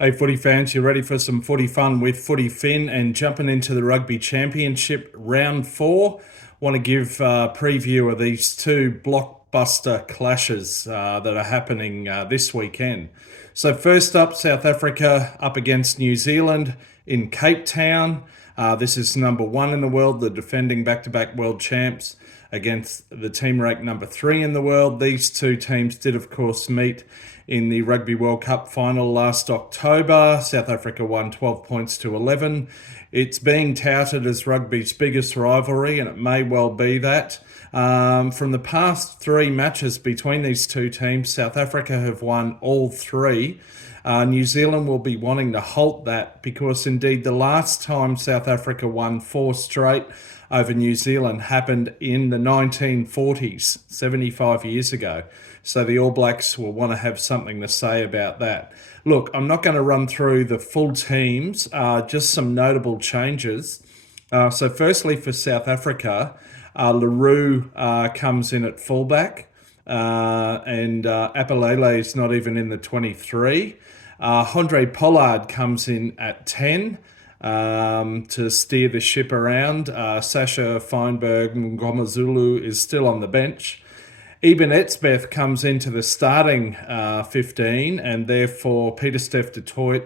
Hey, footy fans, you ready for some footy fun with Footy Fin and jumping into the Rugby Championship round four? Want to give a preview of these two blockbuster clashes that are happening this weekend. So, first up, South Africa up against New Zealand in Cape Town. This is number one in the world, the defending back to back world champs against the team ranked number three in the world. These two teams did, of course, meet in the Rugby World Cup final last October. South Africa won 12 points to 11. It's being touted as rugby's biggest rivalry, and it may well be that. From the past three matches between these two teams, South Africa have won all three. New Zealand will be wanting to halt that because indeed the last time South Africa won four straight over New Zealand happened in the 1940s, 75 years ago. So the All Blacks will want to have something to say about that. Look, I'm not going to run through the full teams, just some notable changes. So firstly, for South Africa, LaRue comes in at fullback, and Apalele is not even in the 23. Andre Pollard comes in at 10 to steer the ship around. Sasha Feinberg Ngomazulu is still on the bench. Eben Etzbeth comes into the starting 15, and therefore Pieter-Steph du Toit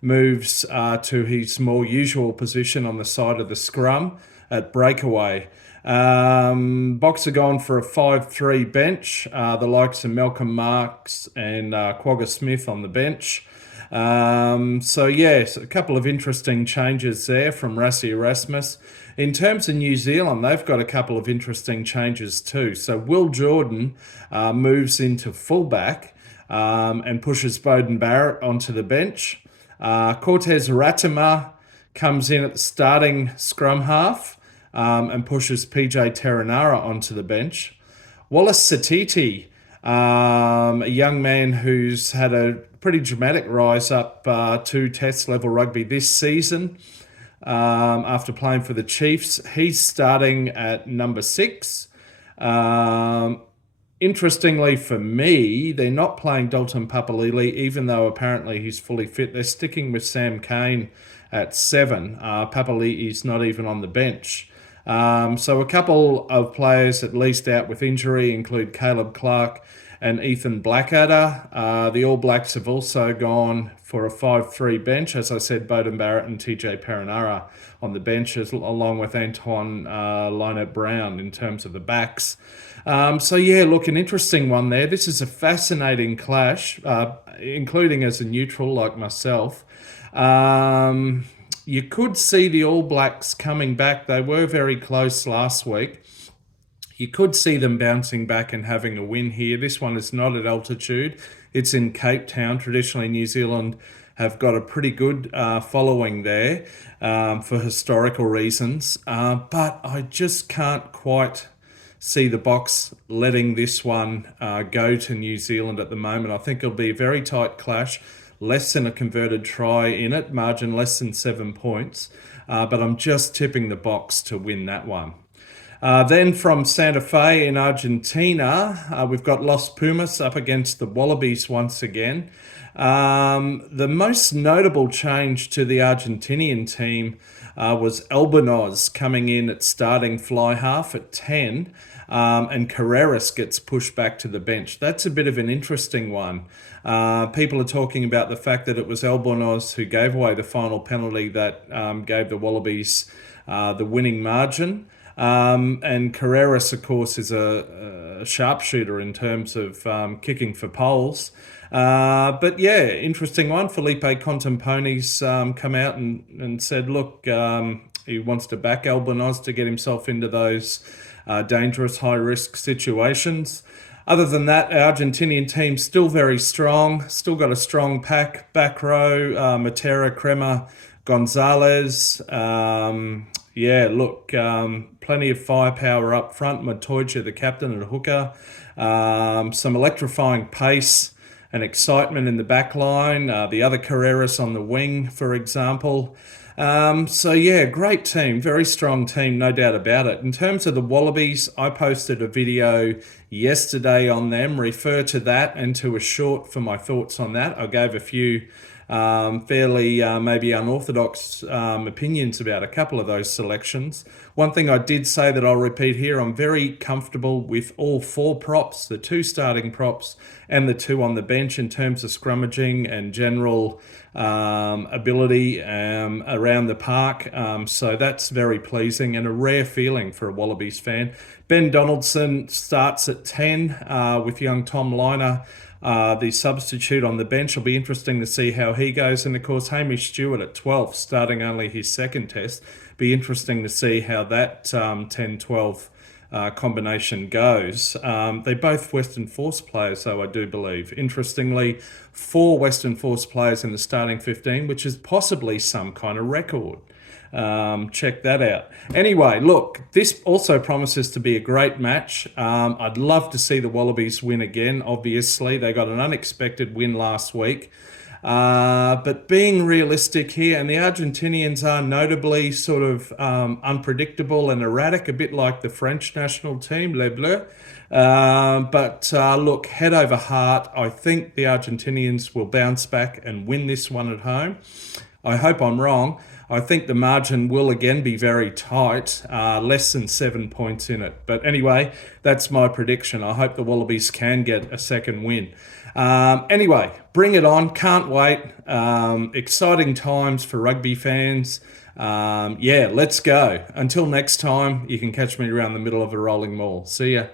moves to his more usual position on the side of the scrum at breakaway. Box are gone for a 5-3 bench, the likes of Malcolm Marx and Quagga Smith on the bench. Yes, a couple of interesting changes there from Rassie Erasmus. In terms of New Zealand, they've got a couple of interesting changes too. So Will Jordan moves into fullback and pushes Beauden Barrett onto the bench. Cortez Ratima comes in at the starting scrum half and pushes PJ Terranara onto the bench. Wallace Satiti, a young man who's had a pretty dramatic rise up to Test level rugby this season after playing for the Chiefs. He's starting at number 6. Interestingly for me, they're not playing Dalton Papalili, even though apparently he's fully fit. They're sticking with Sam Cane at 7. Papalili is not even on the bench. So a couple of players at least out with injury include Caleb Clark and Ethan Blackadder. The All Blacks have also gone for a 5-3 bench. As I said, Beauden Barrett and TJ Perenara on the benches, along with Anton Lynette Brown in terms of the backs. Look, an interesting one there. This is a fascinating clash, including as a neutral like myself. You could see the All Blacks coming back. They were very close last week. You could see them bouncing back and having a win here. This one is not at altitude. It's in Cape Town. Traditionally, New Zealand have got a pretty good following there for historical reasons. But I just can't quite see the box letting this one go to New Zealand at the moment. I think it'll be a very tight clash. Less than a converted try in it, margin less than 7 points. But I'm just tipping the box to win that one. Then from Santa Fe in Argentina, we've got Los Pumas up against the Wallabies once again. The most notable change to the Argentinian team was Albornoz coming in at starting fly half at 10, and Carreras gets pushed back to the bench. That's a bit of an interesting one. People are talking about the fact that it was Albornoz who gave away the final penalty that gave the Wallabies the winning margin. And Carreras, of course, is a sharpshooter in terms of kicking for poles. Interesting one. Felipe Contempone's come out and said, look, he wants to back Albornoz to get himself into those dangerous high-risk situations. Other than that, our Argentinian team's still very strong, still got a strong back row, Matera, Crema, Gonzalez. Plenty of firepower up front. Montoya, the captain and hooker. Some electrifying pace and excitement in the back line. The other Carreras on the wing, for example. Great team. Very strong team, no doubt about it. In terms of the Wallabies, I posted a video yesterday on them. Refer to that and to a short for my thoughts on that. I gave a few fairly maybe unorthodox opinions about a couple of those selections. One thing I did say that I'll repeat here, I'm very comfortable with all 4 props, the 2 starting props and the 2 on the bench in terms of scrummaging and general ability around the park. So that's very pleasing and a rare feeling for a Wallabies fan. Ben Donaldson starts at 10 with young Tom Liner, the substitute on the bench. Will be interesting to see how he goes. And of course, Hamish Stewart at 12, starting only his second test. Be interesting to see how that 10-12 combination goes. They're both Western Force players, though, I do believe. Interestingly, 4 Western Force players in the starting 15, which is possibly some kind of record. Check that out. Anyway, look, this also promises to be a great match. I'd love to see the Wallabies win again, obviously. They got an unexpected win last week. But being realistic here, and the Argentinians are notably sort of unpredictable and erratic, a bit like the French national team, Les Bleus. But look, head over heart, I think the Argentinians will bounce back and win this one at home. I hope I'm wrong. I think the margin will again be very tight, less than 7 points in it. But anyway, that's my prediction. I hope the Wallabies can get a second win. Anyway, bring it on. Can't wait. Exciting times for rugby fans. Yeah, let's go. Until next time, you can catch me around the middle of a rolling mall. See ya.